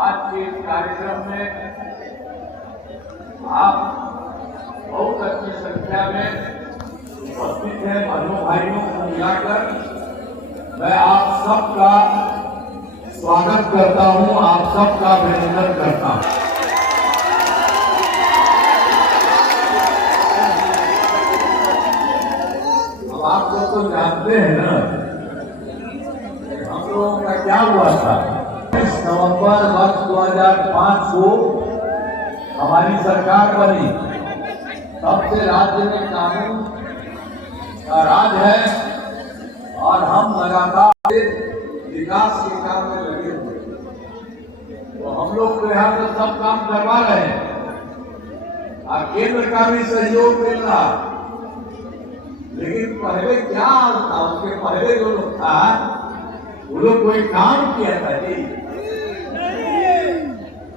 आज के इस कार्यक्रम में आप बहुत अच्छी संख्या में उपस्थित हैं। बहनों भाइयों को मिलाकर मैं आप सबका स्वागत करता हूं, आप सबका अभिनंदन करता हूं। अब आप लोग तो जानते हैं ना, हम लोगों का क्या हुआ था। 20 नवंबर वर्ष 2005 को हमारी सरकार बनी, तब से राज्य में कानून का राज है और हम लगातार विकास के काम में लगे हुए। तो हम लोग तो यहाँ से सब काम करवा रहे हैं और केंद्र का भी सहयोग मिल रहा। लेकिन पहले क्या हाल था, उसके पहले जो लोग था वो लोग कोई काम किया था जी,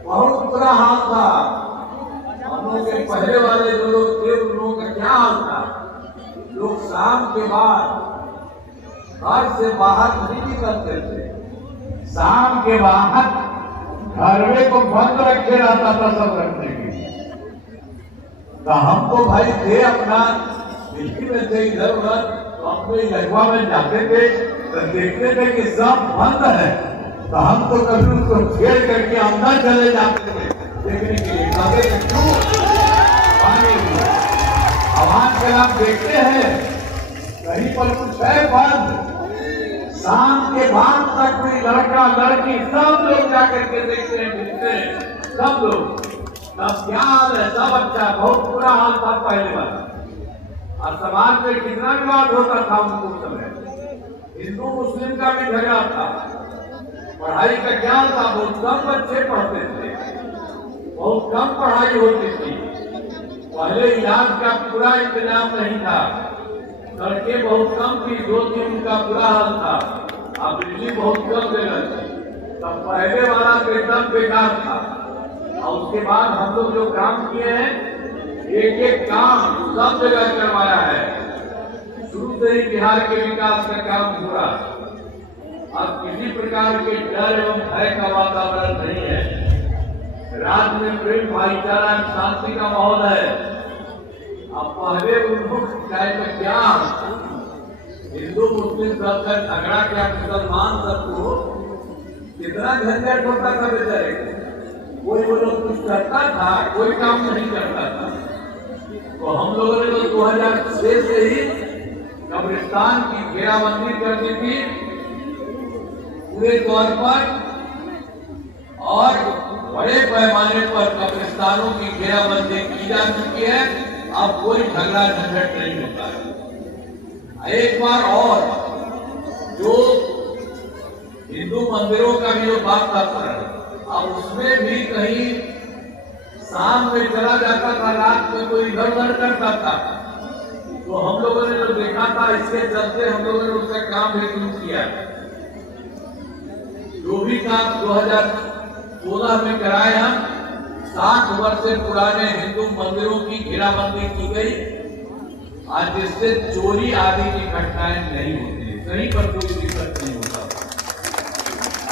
बहुत बुरा हाल था। हम लोग के पहले वाले जो लोग थे उन लोगों का क्या हाल था, लोग शाम के बाद घर से बाहर नहीं निकलते थे। शाम के बाद घर में को बंद रखे रहता था सब रखने के। तो हम तो भाई थे अपना दिल्ली में थे, इधर उधर, तो अपने इलाका में जाते थे तो देखते थे कि सब बंद है। तो हम तो कभी उसको छेड़ करके अंदर चले जाते थे देखने के लिए। कहते थे क्यों अब आजकल आप देखते हैं कहीं पर कुछ है बंद, शाम के बाद तक कोई लड़का लड़की सब लोग जाकर के देखते हैं, मिलते हैं सब लोग। तब क्या हाल है, सब अच्छा, बहुत बुरा हाल था पहले वाला। और समाज में कितना विवाद होता था उनको समय, हिंदू मुस्लिम का भी झगड़ा था। पढ़ाई का क्या था, बहुत कम बच्चे पढ़ते थे, बहुत कम पढ़ाई होती थी। पहले इलाज का पूरा इंतजाम नहीं था, सड़कें बहुत कम थी, 2 दिन का बुरा हाल था। अब बिजली बहुत कम देना थी, तब पहले वाला एकदम बेकार था। और उसके बाद हम लोग जो काम किए हैं, एक एक काम सब जगह करवाया है। शुरू से ही बिहार के विकास का काम पूरा। अब किसी प्रकार के डर एवं भय का वातावरण नहीं है। राज्य में प्रेम भाईचारा शांति का माहौल है। अब पहले उन्मुख शिकायत में क्या हिंदू मुस्लिम सबका झगड़ा, क्या मुसलमान सबको कितना झंझट होता था बेचारे। कोई वो लोग कुछ करता था, कोई काम नहीं करता था। तो हम लोगों ने तो 2006 से ही कब्रिस्तान की घेराबंदी कर दी थी पूरे तौर पर, और बड़े पैमाने पर कब्रिस्तानों की घेराबंदी की जा चुकी है। अब कोई झगड़ा झंझट नहीं होता है। एक बार और जो हिंदू मंदिरों का भी जो बात था, अब उसमें भी कहीं शाम में चला जाता था, रात में कोई इधर उधर करता था, तो हम लोगों ने जो देखा था, इसके चलते हम लोगों ने उसका काम भी शुरू किया। जो भी काम 2016 में कराए हम, 60 वर्ष से पुराने हिंदू मंदिरों की घेराबंदी की गई, आज जिससे चोरी आदि की घटनाएं नहीं होती, कहीं पर कोई दिक्कत नहीं होता।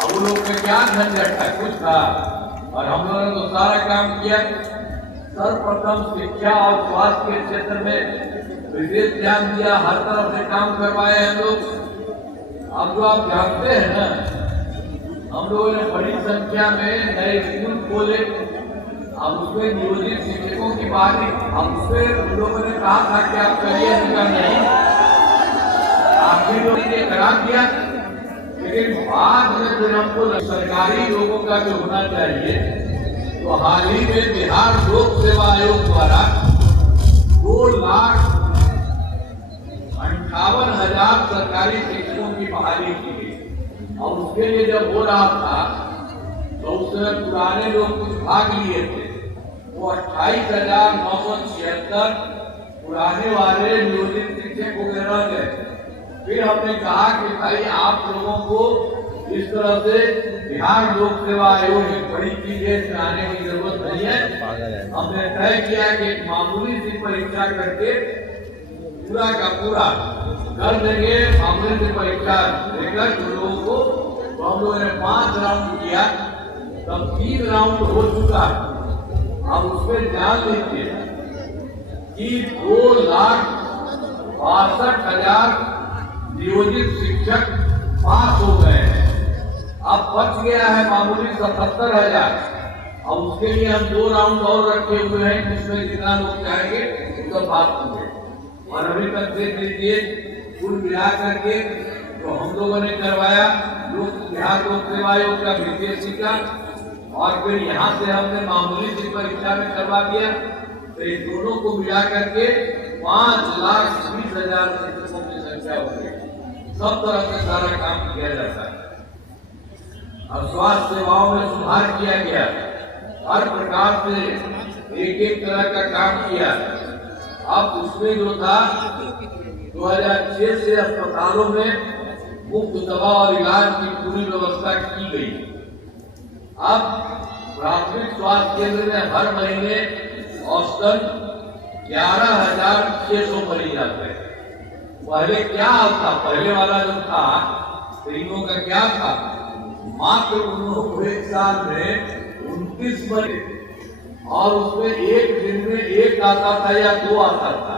अब लोग का क्या झंझट था, कुछ था। और हम लोगों ने तो सारा काम किया। सर्वप्रथम शिक्षा और स्वास्थ्य के क्षेत्र में विशेष ध्यान दिया, हर तरफ से काम करवाए हम लोग। अब जो आप जानते हैं ना, हम लोगों ने बड़ी संख्या में नए स्कूल खोले। अब उसमें नियोजित शिक्षकों की बात, अब उसमें हम लोगों ने कहा था कि आप करिए, इनका नहीं, आप भी लोगों ने करा दिया। लेकिन बाद में फिर हमको सरकारी लोगों का जो होना चाहिए, तो हाल ही में बिहार लोक सेवा आयोग द्वारा 2,58,000 सरकारी शिक्षकों की बहाली की गई। और उसके लिए जब हो रहा था तो उसमें पुराने लोग कुछ भाग लिए थे, वो 28,976 पुराने वाले नियोजित शिक्षक वगैरह गए। फिर हमने कहा कि भाई आप लोगों को इस तरह से बिहार लोक सेवा आयोग एक बड़ी चीज है, इसमें आने की जरूरत नहीं है। हमने तय किया कि एक मामूली सी परीक्षा करके पूरा का पूरा कर देंगे। मामूली सी परीक्षा लेकर लोगों को, तो हम लोगों ने 5 राउंड किया। तब 3 राउंड हो चुका है। अब उसमें ध्यान दीजिए कि 2,62,000 नियोजित शिक्षक पास हो गए हैं। अब बच गया है मामूली 77,000। अब उसके लिए हम 2 राउंड और रखे हुए हैं, जिसमें जितना लोग चाहेंगे उसका बात होंगे। और अभी तक देख लीजिए कुल मिला करके जो हम लोगों ने करवाया, बिहार लोक सेवा आयोग का, बीपीएससी का, और फिर यहाँ से हमने मामूली सी परीक्षा में करवा दिया। तो इन दोनों को मिला करके 5,20,000 शिक्षकों की संख्या हो गई। सब तरह से सारा काम किया जाता है। और स्वास्थ्य सेवाओं में सुधार किया गया, हर प्रकार से एक तरह का काम किया। अब उसमें जो था 2006 से अस्पतालों में मुफ्त दवा और इलाज की पूरी व्यवस्था की गई। अब प्राथमिक स्वास्थ्य केंद्र में हर महीने औसतन 11,600 मरीज आते हैं। पहले क्या था, पहले वाला जो था तीनों का क्या था, मात्र उन्होंने एक साल में 29 मरीज, और उसमें एक दिन में 1 आता था या 2 आता था।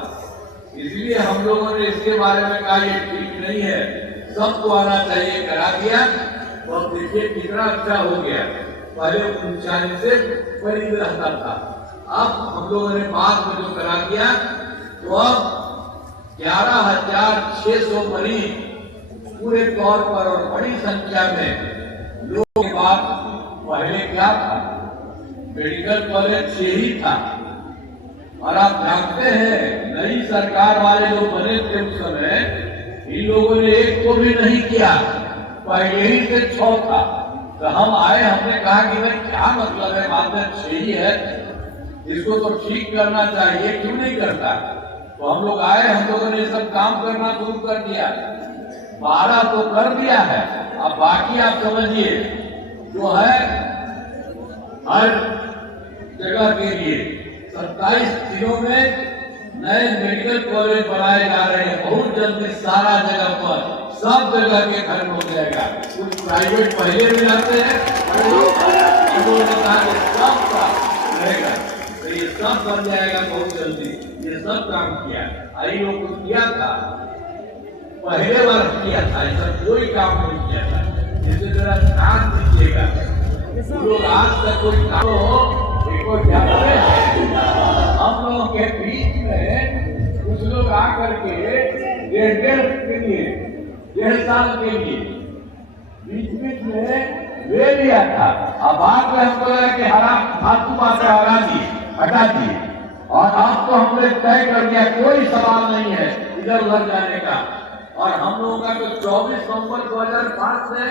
इसलिए हम लोगों ने इसके बारे में कहा ये ठीक नहीं है, सबको आना चाहिए, करा दिया। तो अब देखिए कितना अच्छा हो गया। पहले 39 मरीज रहता था, अब हम लोगों ने बाद में जो करा दिया तो अब 11,600 मरीज पूरे तौर पर और बड़ी संख्या में लोगों के बाद। पहले क्या था, मेडिकल कॉलेज 6 ही था। और आप जानते हैं नई सरकार वाले जो बने थे उस समय, इन लोगों ने एक को भी नहीं किया, पहले ही से 6 था। तो हम आए, हमने कहा कि भाई क्या मतलब है, मात्र 6 ही है, इसको तो ठीक करना चाहिए, क्यों नहीं करता। तो हम लोग आए, हम लोगों ने सब काम करना शुरू कर दिया। 12 तो कर दिया है, अब बाकी आप समझिए जो है हर जगह के लिए 27 जिलों में नए मेडिकल कॉलेज बनाए जा रहे हैं। बहुत जल्दी सारा जगह पर सब जगह के घर हो जाएगा। कुछ प्राइवेट पहले भी आते हैं, सब रहेगा, तो ये सब बन जाएगा बहुत जल्दी। ये सब काम किया, आई लोग को किया था, पहले बार किया था, ऐसा कोई काम नहीं किया था। जिसे जरा ध्यान दीजिएगा, लोग आज तक कोई काम हो जानते हैं। हम लोगों के बीच में कुछ लोग आकर के 1.5 साल के लिए बीच में ले लिया था। अब बाद में हमको लगा कि हराम फालतू बातें हटा दी, और अब तो हमने तय कर दिया कोई सवाल नहीं है इधर उधर जाने का। और हम लोगों का तो 24 नवंबर 2005 से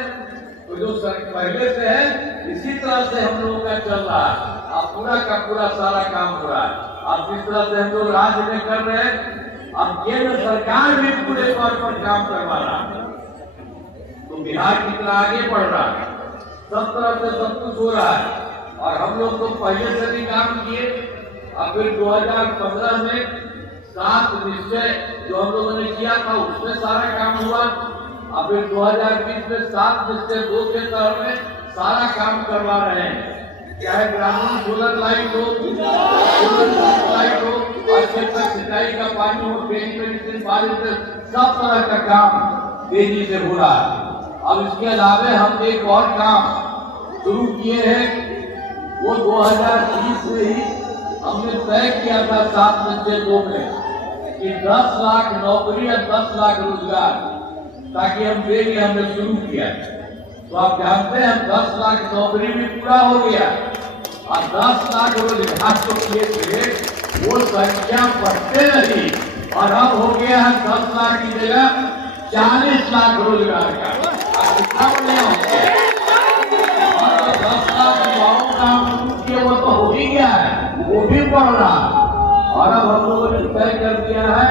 तो जो पहले से है इसी तरह से हम लोगों का चल रहा है। अब पूरा का पूरा सारा काम हो रहा है। अब जिस तरह से हम लोग राज्य में कर रहे हैं, अब केंद्र सरकार भी पूरे तौर पर काम करवा रहा है। तो बिहार कितना आगे बढ़ रहा है, सब तरह से सब कुछ हो रहा है। और हम लोग तो पहले से भी काम किए। अब फिर 2015 में 7 निश्चय जो हम लोगों ने किया था उसमें सारा काम हुआ। अब फिर 2020 में 7 निश्चय 2 के तहत में सारा काम करवा रहे हैं। चाहे ग्रामीण सोलर लाइट हो, अच्छे तक सिंचाई का पानी हो, टेलीमेडिसिन, बारिश, सब तरह का काम तेजी से हो रहा है। अब इसके अलावा हम एक और काम शुरू किए हैं, वो 2030 में ही हमने तय किया था 7 निश्चय 2 में कि 10 लाख नौकरी या 10 लाख रोजगार ताकि हम देंगे, हमने शुरू किया। तो आप जानते हैं 10 लाख नौकरी भी पूरा हो गया और 10 लाख रोजगार तो किए थे, वो संख्या बढ़ते रही और अब हो गया है 10 लाख की जगह 40 लाख रोजगार का। और 10 लाख युवाओं का वो तो हो ही गया है, वो भी बढ़ रहा। और अब हम लोगों ने तय कर दिया है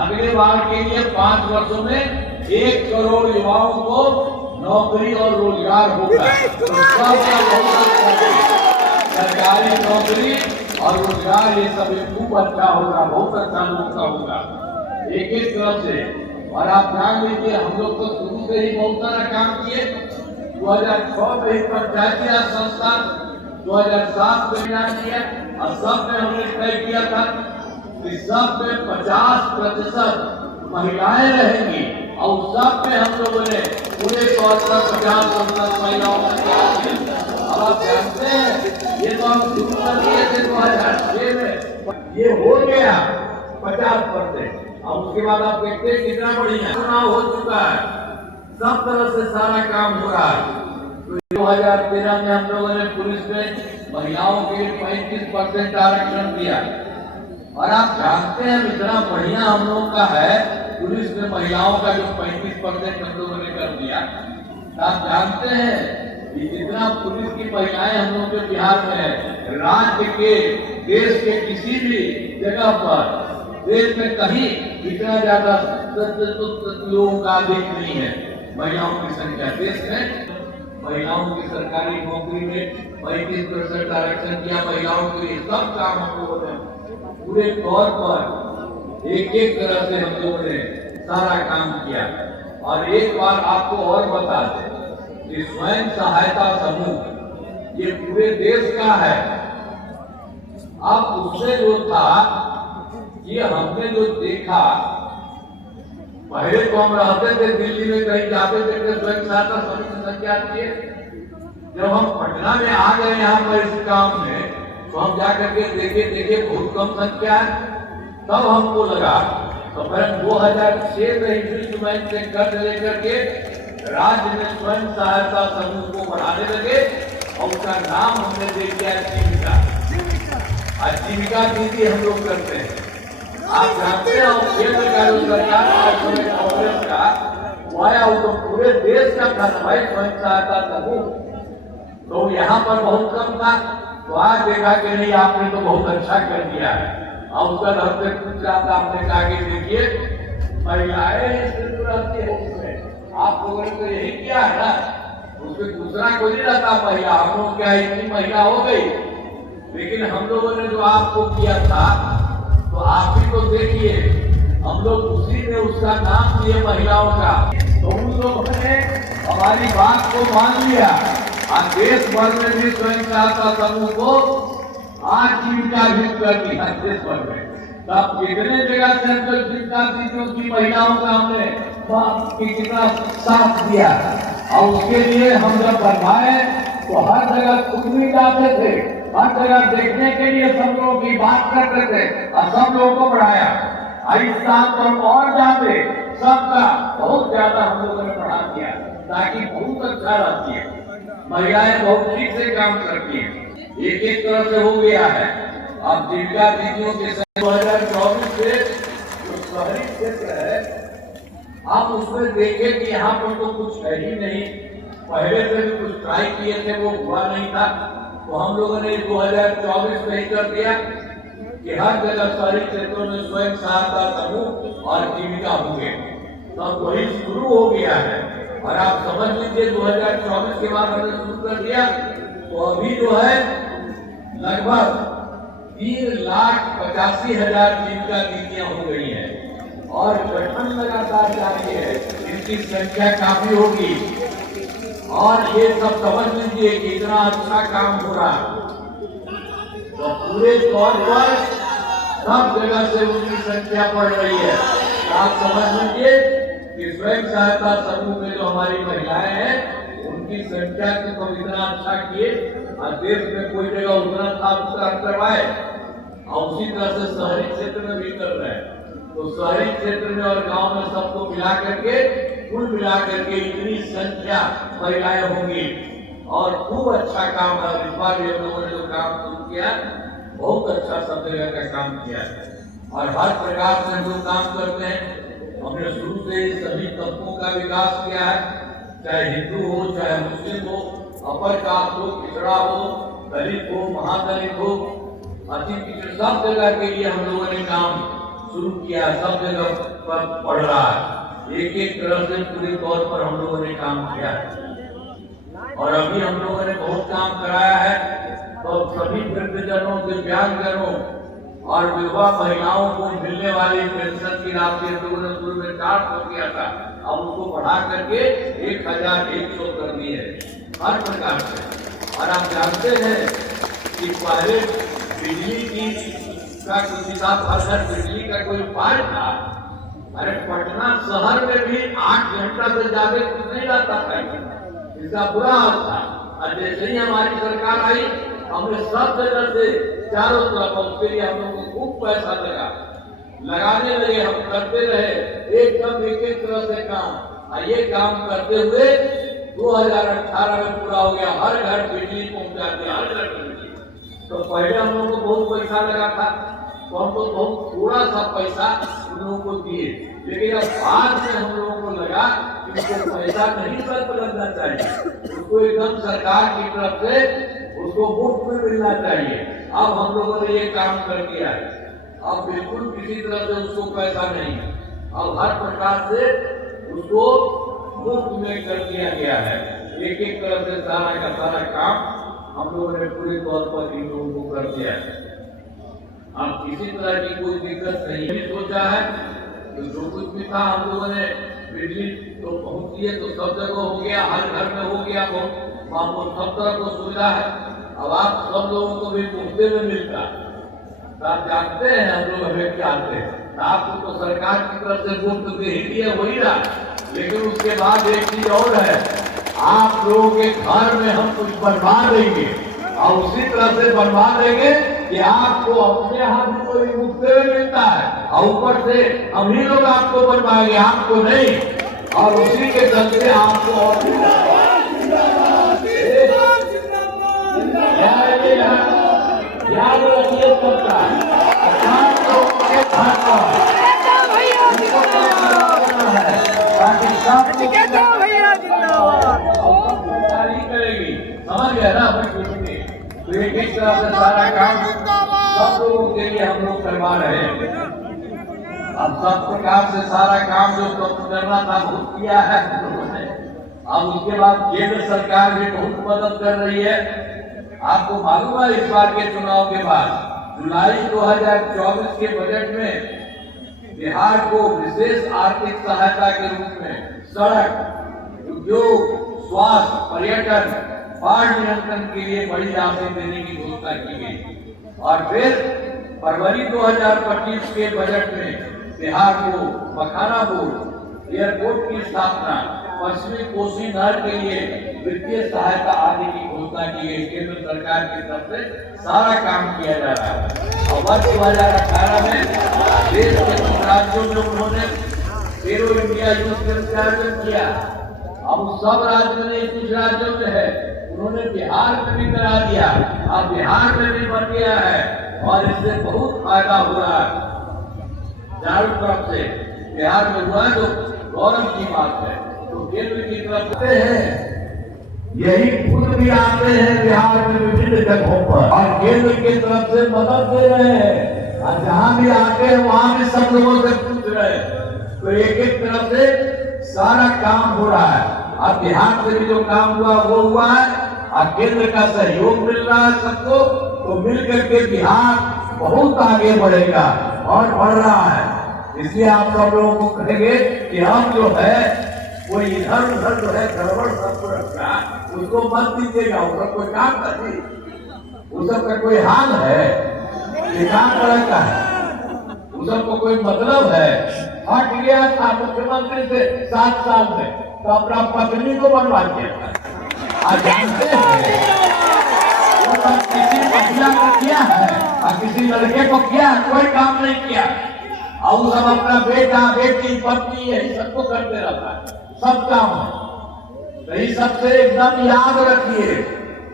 अगले बार के लिए 5 वर्षों में 1 करोड़ युवाओं को नौकरी और रोजगार होगा। तो सरकारी नौकरी और रोजगार ये सब खूब अच्छा होगा, बहुत अच्छा लोगों का होगा एक तरफ से। और आप जान लीजिए हम लोग तो शुरू से ही बहुत सारा काम किए। 2006 में ही पंचायती राज संस्था 2007 में तैयार किया और सब में हमने तय किया था कि सब में 50% महिलाएं रहेंगी और सब में हम लोगों ने पूरे तौर पर 50% महिलाओं को। अब आप जानते हैं ये तो हम शुरू कर दिए थे 2006 में, ये हो गया 50%। और उसके बाद आप देखते हैं कितना बढ़िया चुनाव हो चुका है, सब तरह से सारा काम हो रहा है। तो 2013 में हम लोगों ने पुलिस में महिलाओं के लिए 35% आरक्षण दिया और आप जानते हैं इतना बढ़िया हम लोगों का है पुलिस में महिलाओं का जो 35% हम लोगों ने कर दिया। आप जानते हैं कि जितना पुलिस की महिलाएं हम लोग के बिहार में है, राज्य के देश के किसी भी जगह पर देश में कहीं इतना ज्यादा लोगों का अधिक नहीं है महिलाओं की संख्या। देश में महिलाओं की सरकारी नौकरी में 35% आरक्षण किया महिलाओं के लिए। सब काम हम लोगों ने पूरे तौर पर एक एक तरह से हम लोगों ने सारा काम किया। और एक बार आपको और बता दें कि स्वयं सहायता समूह ये पूरे देश का है। अब उससे जो था ये हमने जो देखा, पहले तो हम रहते थे दिल्ली में कहीं जाते थे स्वयं सहायता समूह की संख्या थी। जब हम पटना में आ गए यहाँ पर इस काम में तो हम जाकर के देखे बहुत कम संख्या है। तब हमको लगा तो फिर 2006 में इंस्ट्रूमेंट से कर्ज लेकर के राज्य में स्वयं सहायता समूह को बढ़ाने लगे और उसका नाम हमने दे दिया जीविका। आजीविका दीदी हम लोग करते हैं। आप जानते हैं केंद्र का जो सरकार कांग्रेस का वो आया वो तो पूरे देश का था भाई स्वयं सहायता समूह, तो यहाँ पर बहुत कम था। तो आज देखा कि नहीं आपने तो बहुत अच्छा कर दिया है। और उसका हमसे पूछ रहा था, आपने कहा कि देखिए महिलाएं रहती है उसमें, आप लोगों ने तो यही किया है ना, उसमें दूसरा कोई नहीं रहता महिला। हम लोग क्या इतनी महिला हो गई, लेकिन हम लोगों ने जो आपको किया था तो आप ही तो देखिए हम लोग उसी में उसका नाम दिए महिलाओं का। तो उन लोगों ने हमारी बात को मान लिया और देश भर में भी स्वयं सहायता समूह को आजीविका भी कर दिया देश भर में। तब कितने जगह सेंट्रल जीविका दीदियों की महिलाओं का हमने कितना साथ दिया और उसके लिए हम जब बनवाए तो हर जगह खुद भी जाते थे, हर जगह देखने के लिए सब लोगों की बात करते थे और सब लोगों को बढ़ाया। इस साल तो हम और जाते सबका बहुत ज्यादा हम लोगों ने बढ़ा दिया ताकि बहुत अच्छा रहती है, महिलाएं बहुत ठीक से काम करती हैं। एक एक तरह से हो गया है। अब जीविका दीदियों के 2024 से जो शहरी क्षेत्र है आप उसमें देखें कि यहाँ पर तो कुछ है ही नहीं। पहले से भी कुछ ट्राई किए थे वो हुआ नहीं था, तो हम लोगों ने 2024 में ही कर दिया कि हर जगह शहरी क्षेत्रों में स्वयं सहायता समूह और जीविका होंगे। तो अब वही शुरू हो गया है और आप समझ लीजिए 2024 के बाद हमने शुरू कर दिया तो अभी जो है लगभग 3,85,000 जीविका दीदियां हो गई हैं और गठन लगातार जारी है, इनकी संख्या काफी होगी। और ये सब समझ लीजिए कि इतना अच्छा काम हो रहा है तो पूरे तौर पर सब जगह से उनकी संख्या बढ़ रही है। तो आप समझ लीजिए कि स्वयं सहायता समूह में जो हमारी महिलाएं हैं उनकी संख्या को तो इतना अच्छा किए और देश में कोई जगह उतना साफ सुथरा करवाए और उसी तरह से शहरी क्षेत्र में भी कर रहे हैं। तो शहरी क्षेत्र में और गांव में सबको मिला करके कुल मिला करके इतनी संख्या महिलाएं होंगी और खूब अच्छा काम है। इस बार भी हम लोगों ने जो काम शुरू किया बहुत अच्छा सब जगह का काम किया और हर प्रकार से हम लोग काम करते हैं। हमने शुरू से सभी तबकों का विकास किया है, चाहे हिंदू हो चाहे मुस्लिम हो, अपर कास्ट हो, पिछड़ा हो, दलित हो, महादलित हो, अति पिछड़े, सब जगह के लिए हम लोगों ने काम शुरू किया। सब जगह पर बढ़ रहा है, एक एक तरह से पूरे तौर पर हम लोगों ने काम किया और अभी हम लोगों ने बहुत काम कराया है। तो सभी वृद्धजनों, दिव्यांगजनों और विधवा महिलाओं को मिलने वाली पेंशन की राशि हम लोगों ने शुरू में 400 किया था, अब उसको बढ़ा करके 1100 कर दिए हर प्रकार से। और आप जानते हैं कि पहले बिजली की का कुछ हिसाब हर बिजली का कोई उपाय था। अरे पटना शहर में भी 8 घंटा से ज्यादा कुछ नहीं रहता था, इसका बुरा हाल था। और जैसे ही हमारी सरकार आई, हमने सब जगह से चारों तरफ, उसके लिए हम लोग को खूब पैसा लगाने लगे, हम करते रहे एकदम एक तरह से काम। और ये काम करते हुए 2018 में पूरा हो गया, हर घर बिजली पहुंचा दिया, हर घर बिजली। तो पहले हम लोग को बहुत पैसा लगा था, तो हम लोग बहुत थोड़ा सा पैसा उन लोगों को दिए, लेकिन अब बाद में हम लोगों को लगा कि उसको पैसा नहीं लगना चाहिए, उसको एकदम सरकार की तरफ से उसको मुफ्त में मिलना चाहिए। अब हम लोगों ने ये काम कर दिया है, अब बिल्कुल किसी तरह से उसको पैसा नहीं, अब हर प्रकार से उसको मुफ्त में कर दिया गया है। एक तरह से सारा का सारा काम हम लोगों ने पूरे तौर पर इन लोगों को कर दिया है। अब किसी तरह की कोई दिक्कत नहीं सोचा है, तो जो कुछ भी था हम लोगों ने बिजली तो पहुंची है, तो सब जगह हो गया, हर घर में हो गया, वहाँ पर सब तरह को सुविधा है। अब आप सब लोगों को भी मुफ्त में मिलता, तो आप जानते हैं हम लोग हमें क्या आते हैं, आपको तो सरकार की तरफ से मुफ्त दे ही दिया वही रहा। लेकिन उसके बाद एक चीज और है, आप लोगों के घर में हम कुछ बनवा देंगे, और उसी तरह से बनवा देंगे कि आपको अपने यहाँ भी कोई मुफ्त में मिलता है, और ऊपर से हम ही लोग आपको बनवाएंगे, आपको नहीं। और उसी के चलते आपको और याद रखिए सबका करेगी, समझ गए ना। तो एक तरह से सारा काम सब लोगों के लिए हम लोग करवा रहे हैं। अब सब प्रकार से सारा काम जो करना था बहुत किया है हम लोगों ने। अब उसके बाद केंद्र सरकार भी बहुत मदद कर रही है। आपको मालूम है, इस बार के चुनाव के बाद जुलाई 2024 के बजट में बिहार को विशेष आर्थिक सहायता के रूप में सड़क, उद्योग, स्वास्थ्य, पर्यटन, बाढ़ नियंत्रण के लिए बड़ी राशि देने की घोषणा की गई। और फिर फरवरी 2025 के बजट में बिहार को मखाना बोर्ड, एयरपोर्ट की स्थापना, पश्चिमी कोसी नहर के लिए वित्तीय सहायता आदि की घोषणा की गई। केंद्र सरकार की तरफ से सारा काम किया जा रहा है। और वर्ष 2018 में देश के कुछ राज्यों में उन्होंने खेलो इंडिया यूथ गेम्स का आयोजन किया। अब सब राज्यों ने, कुछ राज्यों में है, उन्होंने बिहार में भी करा दिया, अब बिहार में भी बन गया है, और इससे बहुत फायदा हो रहा है चारों तरफ से। बिहार में हुआ है तो गौरव की बात है। तो केंद्र की तरफ से है, यही खुद भी आते हैं बिहार में विभिन्न जगहों पर, और केंद्र की तरफ से मदद दे रहे हैं, और जहाँ भी आते हैं वहाँ भी सब लोगों से पूछ रहे हैं। तो एक तरफ से सारा काम हो रहा है। अब बिहार से भी जो काम हुआ वो हुआ है, और केंद्र का सहयोग मिल रहा है सबको, तो मिलकर के बिहार बहुत आगे बढ़ेगा और बढ़ रहा है। इसलिए आप सब लोगों को कहेंगे कि हम जो है कोई इधर उधर जो है गड़बड़ सबको रखना, उसको मत दीजिएगा। उसका कोई काम नहीं, उस सबका कोई हाल है, ये काम तरह का है, उस सबको कोई मतलब है। हट गया था मुख्यमंत्री से 7 साल में, तो अपना पत्नी को बनवा दिया था। आज जानते हैं वो सब किसी महिला को किया है और किसी लड़के को किया है, कोई काम नहीं किया। और सब अपना बेटा, बेटी, पत्नी यही सबको करते रहता है, सब काम है। तो ये सबसे एकदम याद रखिए,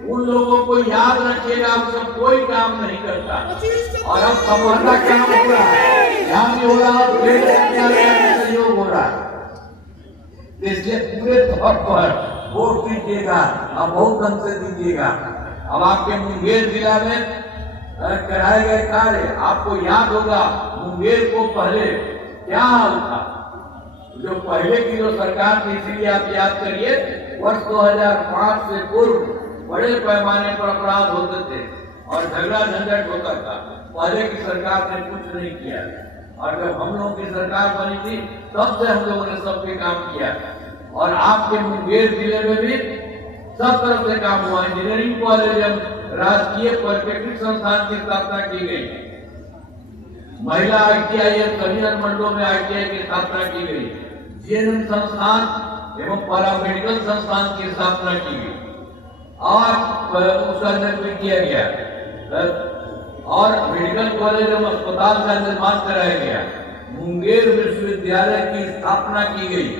उन लोगों को याद रखिएगा, वो सब कोई काम नहीं करता। और अब समझना काम हो रहा है, यहाँ भी हो रहा है, सहयोग हो रहा है। इसलिए पूरे तौर पर वोट दीजिएगा और बहुत ढंग से दीजिएगा। अब आपके मुंगेर जिला में कराए गए कार्य आपको याद होगा, मुंगेर को पहले क्या हाल था, जो पहले की जो सरकार थी, इसीलिए आप याद करिए, वर्ष 2005 से पूर्व बड़े पैमाने पर अपराध होते थे और झगड़ा झंझट होता था। पहले की सरकार ने कुछ नहीं किया, और जब हम लोगों की सरकार बनी थी तब से हम लोगों ने सबके काम किया। और आपके मुंगेर जिले में भी सब तरफ से काम हुआ। इंजीनियरिंग कॉलेज राजकीय पॉलिटेक्निक संस्थान की स्थापना की गई, महिला ITI सभी अनुमंडलों में ITI की स्थापना की गई, GNM संस्थान एवं पैरामेडिकल संस्थान की स्थापना की गई और उसका निर्माण किया गया और मेडिकल कॉलेज एवं अस्पताल का निर्माण कराया गया। मुंगेर विश्वविद्यालय की स्थापना की गई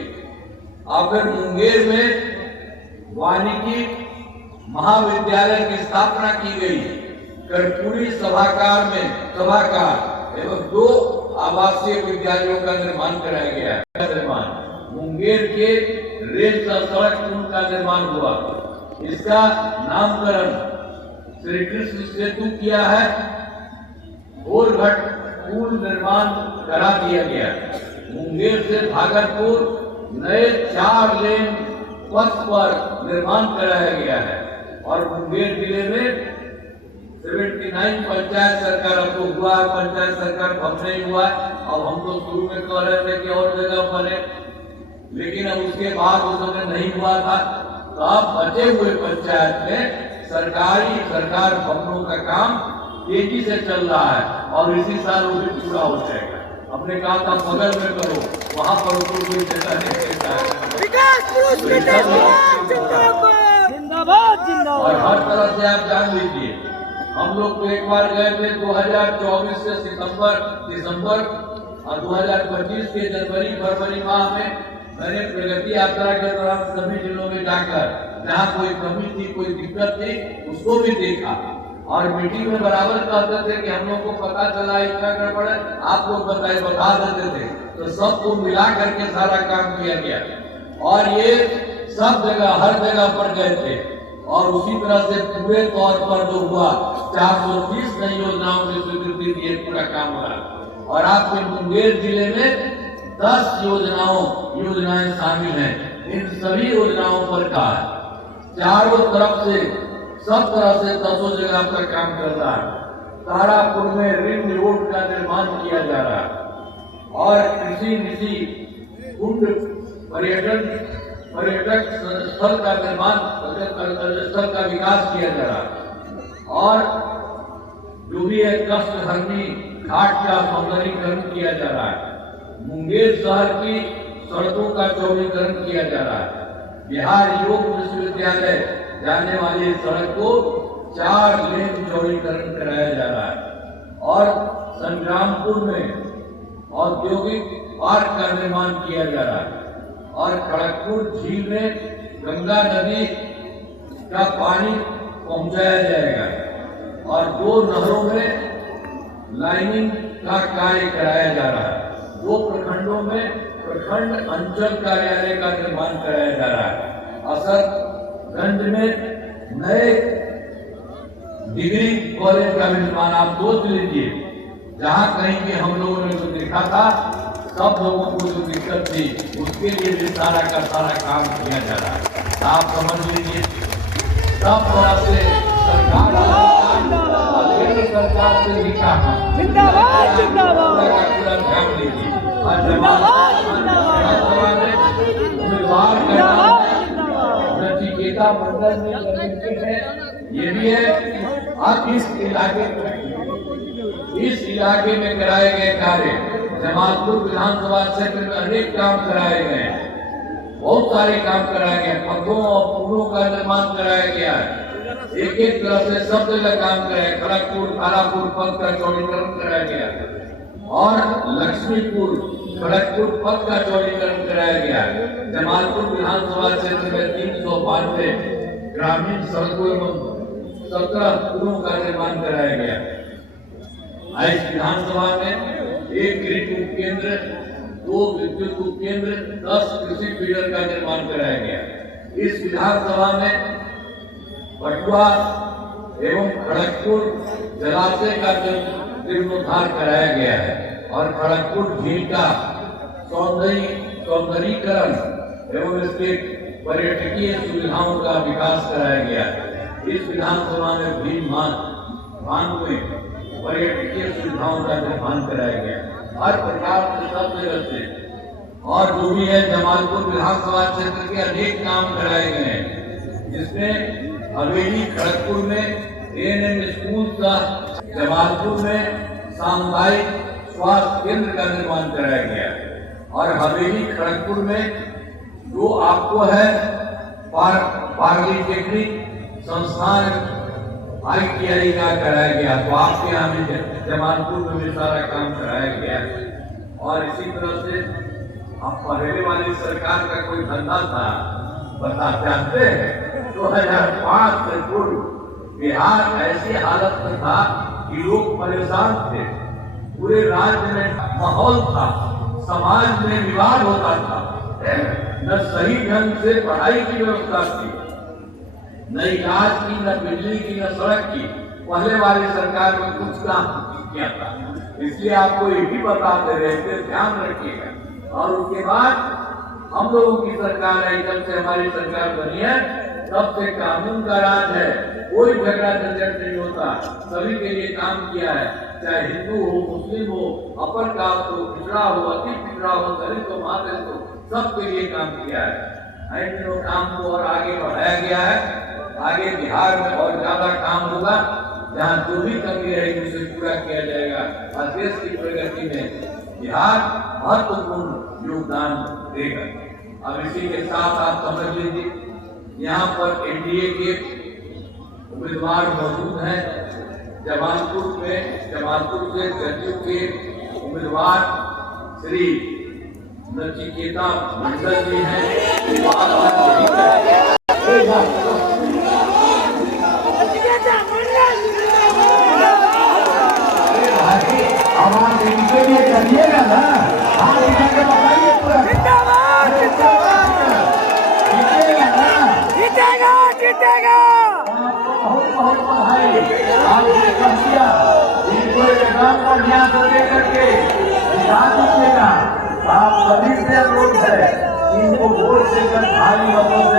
और फिर मुंगेर में वानिकी महाविद्यालय की स्थापना की गई। कर्पूरी सभागार एवं 2 आवासीय विद्यालयों का निर्माण कराया गया। मुंगेर के रेल सड़क पुल का निर्माण हुआ, इसका नामकरण श्री कृष्ण सेतु किया है। घोरघट पुल निर्माण करा दिया गया। मुंगेर से भागलपुर नए 4 लेन पथ पर निर्माण कराया गया है और मुंगेर जिले में 79 पंचायत सरकार अब तो हुआ है, पंचायत सरकार अब नहीं हुआ है। अब हम तो शुरू में कह रहे थे कि और जगह बने, लेकिन अब उसके बाद उस समय नहीं हुआ था। तो अब बचे हुए पंचायत में सरकार भवनों का काम तेजी से चल रहा है और इसी साल वो भी पूरा हो जाएगा। हमने कहा था बगल में करो, वहाँ पर उसको कोई जगह नहीं देता है। और हर तरह से आप जान लीजिए, हम लोग तो एक बार गए थे 2024 से दिसंबर और 2025 के जनवरी-फरवरी माह में मैंने प्रगति यात्रा के दौरान सभी जिलों में जाकर जहाँ कोई कमी थी, कोई दिक्कत थी, उसको भी देखा और मीटिंग में बराबर कहते थे कि हम लोग को पता चला इतना गड़बड़ है, आप लोग बता देते थे। तो सबको मिला करके सारा काम किया गया और ये सब जगह हर जगह पर गए थे और उसी तरह से पूरे तौर पर जो हुआ 430 नई योजनाओं की स्वीकृति दिए, पूरा काम हुआ। और आपके मुंगेर जिले में 10 योजनाएं शामिल हैं। इन सभी योजनाओं पर का चारों तरफ से सब तरह से 10 जगह पर काम कर रहा है। तारापुर में रिंग रोड का निर्माण किया जा रहा है और कृषि निधि कुंड पर्यटक स्थल का निर्माण, स्थल का विकास किया जा रहा है और जो भी है कष्टहरणी घाट का सौंदर्यीकरण किया जा रहा है। मुंगेर शहर की सड़कों का चौड़ीकरण किया जा रहा है। बिहार योग विश्वविद्यालय जाने वाली सड़क को 4 लेन चौड़ीकरण कराया जा रहा है और संग्रामपुर में औद्योगिक पार्क का निर्माण किया जा रहा है और खड़गपुर झील में गंगा नदी का पानी पहुंचाया जाएगा और 2 नहरों में लाइनिंग का कार्य कराया जा रहा है। 2 प्रखंडों में प्रखंड अंचल कार्यालय का निर्माण कराया जा रहा है। असरगंज में नए डिग्री कॉलेज का निर्माण, आप सोच लीजिए, जहाँ कहीं भी हम लोगों ने जो देखा था, सब लोगों को जो दिक्कत थी, उसके लिए भी सारा का सारा काम किया जा रहा है। आप समझ लीजिए, सब तरह से सरकार से लिखा ध्यान लीजिए। नचिकेता मंडल में ये भी है। अब इस इलाके में कराए गए कार्य, जमालपुर विधानसभा क्षेत्र में अनेक काम कराए गए, बहुत सारे काम कराए गए। पथों और पुलों का निर्माण कराया गया है, एक तरह से सब जगह काम कराया। खड़गपुर तारापुर पथ का चौड़ीकरण कराया गया और लक्ष्मीपुर खड़गपुर पथ का चौड़ीकरण कराया गया। जमालपुर विधानसभा क्षेत्र में 392 ग्रामीण सड़कों एवं 17 पुलों का निर्माण कराया गया। इस विधानसभा में 1 गृह उपकेंद्र, 2 विद्युत उपकेंद्र, 10 कृषि फीडर का निर्माण कराया गया। इस विधानसभा में पटुआ एवं खड़गपुर जलाशय का जीर्णोद्धार कराया गया है और खड़गपुर झील का सौंदर्यीकरण एवं इसके पर्यटकीय सुविधाओं का विकास कराया गया है। इस विधानसभा में बांध में पर्यटकीय सुविधाओं का निर्माण कराया गया। हर प्रकार से सब जगह से, और जो भी है जमालपुर विधानसभा क्षेत्र के अनेक काम कराए गए हैं, जिसमें हवेली खड़गपुर में एएनएम स्कूल का, जमालपुर में सामुदायिक स्वास्थ्य केंद्र का निर्माण कराया गया, और हवेली खड़गपुर में जो आपको है पॉलिटेक्निक संस्थान ITI का कराया गया, तो आपके यहाँ भी जमालपुर में भी सारा काम कराया गया। और इसी तरह से अब पहले वाली सरकार का कोई धंधा था, बता जानते हैं 2005 से पूर्व बिहार ऐसी हालत में था कि लोग परेशान थे, पूरे राज्य में माहौल था, समाज में विवाद होता था, न सही ढंग से पढ़ाई की व्यवस्था थी, न इलाज की, न बिजली की, न सड़क की। पहले वाली सरकार में कुछ काम किया था, इसलिए आपको ये भी बताते रहते, ध्यान रखिएगा। और उसके बाद हम लोगों की सरकार है, जब से हमारी सरकार बनी है तब से कानून का राज है, कोई झगड़ा झंझट नहीं होता, सभी के लिए काम किया है, चाहे हिंदू हो, मुस्लिम हो, अपर कास्ट हो, पिछड़ा हो, अति पिछड़ा हो, दलित हो, मादलित हो, सबके लिए काम किया है। इन दिनों काम को और आगे बढ़ाया गया है। आगे बिहार में और ज्यादा काम होगा, जहाँ जो भी कमी रहेगी उसे पूरा किया जाएगा, और देश की प्रगति में बिहार महत्वपूर्ण योगदान देगा। अब इसी के साथ आप समझ लीजिए, यहाँ पर एनडीए के उम्मीदवार मौजूद हैं। जमालपुर से जदयू के उम्मीदवार श्री नचिकेता मंडल जी हैं। आवाज इनके लिए करिएगा ना, आप इधर के बताइए पूरा जीतेगा। आपको बहुत बहुत बधाई। आपने कर दिया, इनको एग्जाम पर ध्यान दे करके दिखा दीजिएगा। आप सभी से अनुरोध है, इनको वोट देकर भारी मतों से